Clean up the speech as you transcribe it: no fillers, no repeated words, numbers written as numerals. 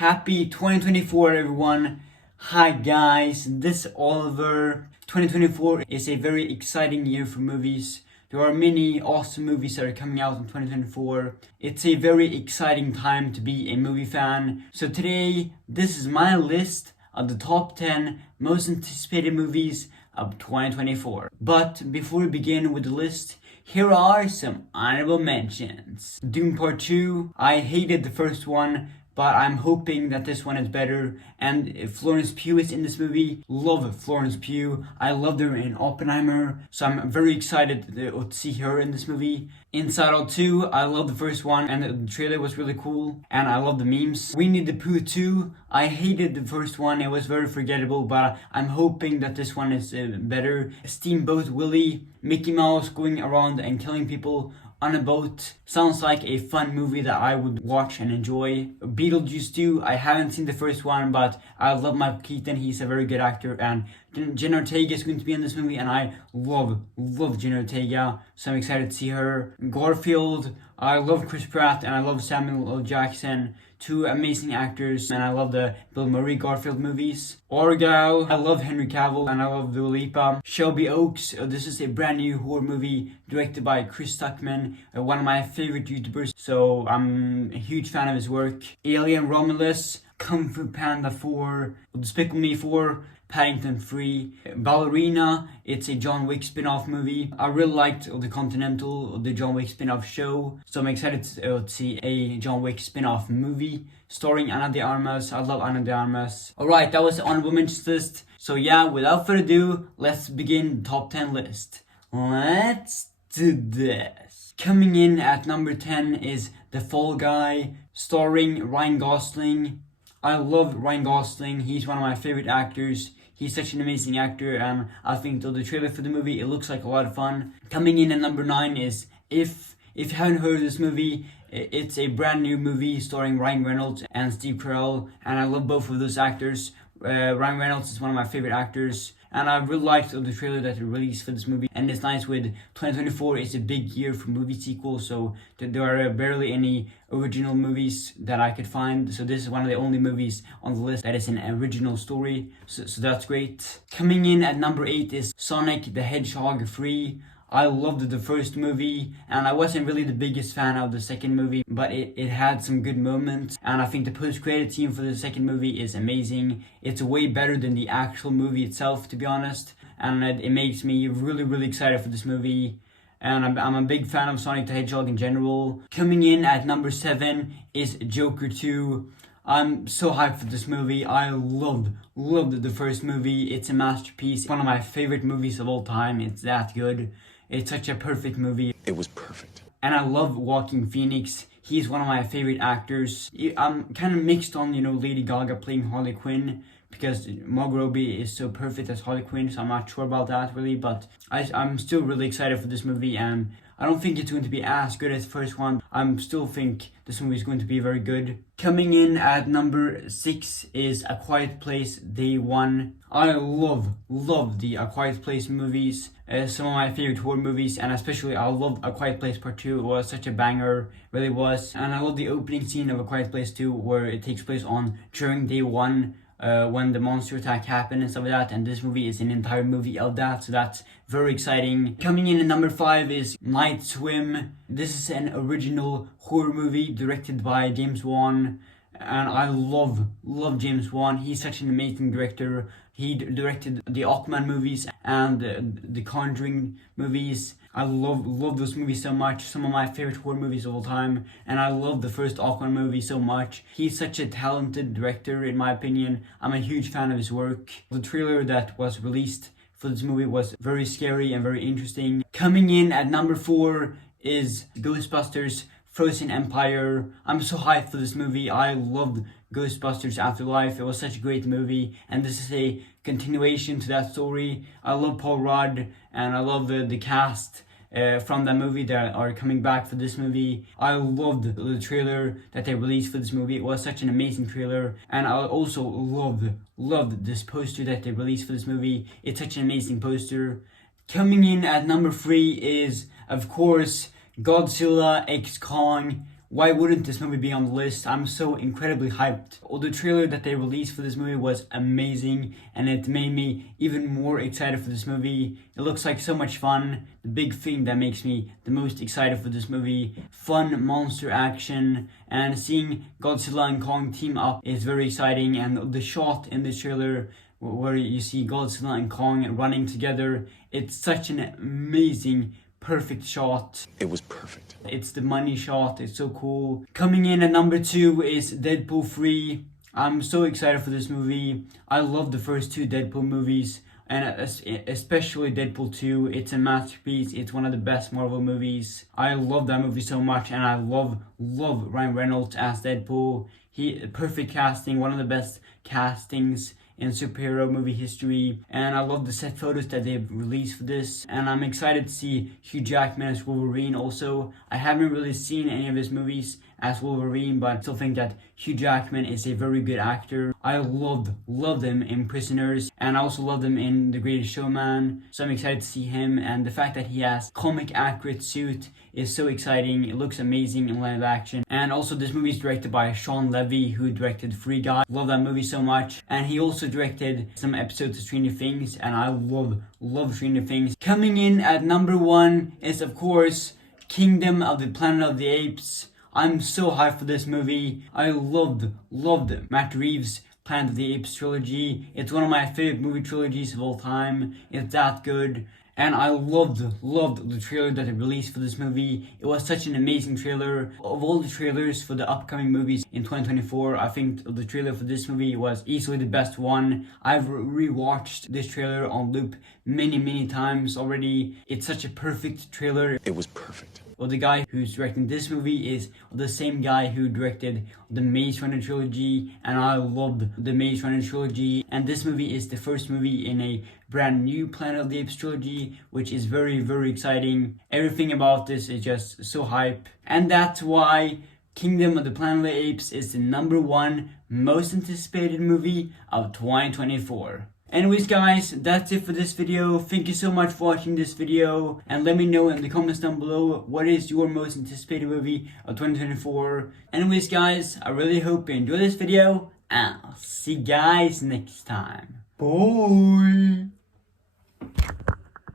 Happy 2024, everyone. Hi, guys. This is Oliver. 2024 is a very exciting year for movies. There are many awesome movies that are coming out in 2024. It's a very exciting time to be a movie fan. So today, this is my list of the top 10 most anticipated movies of 2024. But before we begin with the list, here are some honorable mentions. Doom Part 2, I hated the first one, but I'm hoping that this one is better. And Florence Pugh is in this movie. Love Florence Pugh. I loved her in Oppenheimer, so I'm very excited to see her in this movie. Inside Out 2, I love the first one, and the trailer was really cool, and I love the memes. Winnie the Pooh 2, I hated the first one. It was very forgettable, but I'm hoping that this one is better. Steamboat Willie, Mickey Mouse going around and killing people on a boat. Sounds like a fun movie that I would watch and enjoy. Beetlejuice 2, I haven't seen the first one, but I love Michael Keaton. He's a very good actor, and Jenna Ortega is going to be in this movie, and I love Jenna Ortega, so I'm excited to see her. Garfield, I love Chris Pratt, and I love Samuel L. Jackson. Two amazing actors, and I love the Bill Murray Garfield movies. Argyle, I love Henry Cavill, and I love Dua Lipa. Shelby Oaks, this is a brand new horror movie directed by Chris Stuckman, one of my favorite YouTubers, so I'm a huge fan of his work. Alien Romulus, Kung Fu Panda 4, Despicable Me 4, Paddington 3, Ballerina, it's a John Wick spin-off movie. I really liked The Continental, the John Wick spin-off show, so I'm excited to see a John Wick spin-off movie starring Ana de Armas. I love Ana de Armas. Alright, that was the honorable mentions list. So yeah, without further ado, let's begin the top 10 list. Let's do this. Coming in at number 10 is The Fall Guy, starring Ryan Gosling. I love Ryan Gosling. He's one of my favorite actors. He's such an amazing actor, and I think the trailer for the movie, it looks like a lot of fun. Coming in at number 9 is If you haven't heard of this movie, it's a brand new movie starring Ryan Reynolds and Steve Carell, and I love both of those actors. Ryan Reynolds is one of my favorite actors, and I really liked the trailer that they released for this movie. And it's nice with 2024 is a big year for movie sequels, so there are barely any original movies that I could find. So this is one of the only movies on the list that is an original story, so that's great. Coming in at number 8 is Sonic the Hedgehog 3. I loved the first movie, and I wasn't really the biggest fan of the second movie, but it had some good moments, and I think the post-credit scene for the second movie is amazing. It's way better than the actual movie itself, to be honest, and it makes me really excited for this movie, and I'm a big fan of Sonic the Hedgehog in general. Coming in at number 7 is Joker 2. I'm so hyped for this movie. I loved the first movie. It's a masterpiece. One of my favorite movies of all time. It's that good. It's such a perfect movie. It was perfect. And I love Joaquin Phoenix. He's one of my favorite actors. I'm kind of mixed on, Lady Gaga playing Harley Quinn, because Margot Robbie is so perfect as Harley Quinn, so I'm not sure about that really, but I'm still really excited for this movie, and I don't think it's going to be as good as the first one. I still think this movie is going to be very good. Coming in at number 6 is A Quiet Place Day 1. I love the A Quiet Place movies. Some of my favorite horror movies, and especially I love A Quiet Place Part 2. It was such a banger, really was. And I love the opening scene of A Quiet Place 2, where it takes place during day 1. When the monster attack happened and stuff like that, and this movie is an entire movie of that, so that's very exciting. Coming in at number 5 is Night Swim. This is an original horror movie directed by James Wan, and I love James Wan. He's such an amazing director. He directed the Aquaman movies and the Conjuring movies. I love those movies so much. Some of my favorite horror movies of all time, and I love the first Aquaman movie so much. He's such a talented director, in my opinion. I'm a huge fan of his work. The trailer that was released for this movie was very scary and very interesting. Coming in at number 4 is Ghostbusters Frozen Empire. I'm so hyped for this movie. I loved Ghostbusters Afterlife. It was such a great movie, and this is a continuation to that story. I love Paul Rudd, and I love the cast from that movie that are coming back for this movie. I loved the trailer that they released for this movie. It was such an amazing trailer, and I also loved this poster that they released for this movie. It's such an amazing poster. Coming in at number 3 is, of course, Godzilla x Kong. why wouldn't this movie be on the list? I'm so incredibly hyped. The trailer that they released for this movie was amazing, and it made me even more excited for this movie. It looks like so much fun. The big thing that makes me the most excited for this movie: fun monster action, and seeing Godzilla and Kong team up is very exciting. And the shot in the trailer where you see Godzilla and Kong running together, it's such an amazing, perfect shot. It was perfect. It's the money shot. It's so cool. Coming in at number 2 is Deadpool 3. I'm so excited for this movie. I love the first 2 Deadpool movies, and especially Deadpool 2. It's a masterpiece. It's one of the best Marvel movies. I love that movie so much, and I love Ryan Reynolds as Deadpool. Perfect casting, one of the best castings in superhero movie history, and I love the set photos that they've released for this, and I'm excited to see Hugh Jackman as Wolverine also. I haven't really seen any of his movies as Wolverine, but I still think that Hugh Jackman is a very good actor. I loved him in Prisoners, and I also loved him in The Greatest Showman, so I'm excited to see him, and the fact that he has comic accurate suit is so exciting. It looks amazing in live action. And also this movie is directed by Sean Levy, who directed Free Guy. Love that movie so much. And he also directed some episodes of Stranger Things, and I love Stranger Things. Coming in at number 1 is, of course, Kingdom of the Planet of the Apes. I'm so hyped for this movie. I loved Matt Reeves' Planet of the Apes trilogy. It's one of my favorite movie trilogies of all time. It's that good. And I loved the trailer that they released for this movie. It was such an amazing trailer. Of all the trailers for the upcoming movies in 2024, I think the trailer for this movie was easily the best one. I've rewatched this trailer on loop many times already. It's such a perfect trailer. It was perfect. Well, the guy who's directing this movie is the same guy who directed the Maze Runner trilogy, and I loved the Maze Runner trilogy. And this movie is the first movie in a brand new Planet of the Apes trilogy, which is very exciting. Everything about this is just so hype, and that's why Kingdom of the Planet of the Apes is the number 1 most anticipated movie of 2024. Anyways guys, that's it for this video. Thank you so much for watching this video, and let me know in the comments down below what is your most anticipated movie of 2024. Anyways guys, I really hope you enjoyed this video, and I'll see you guys next time. Bye!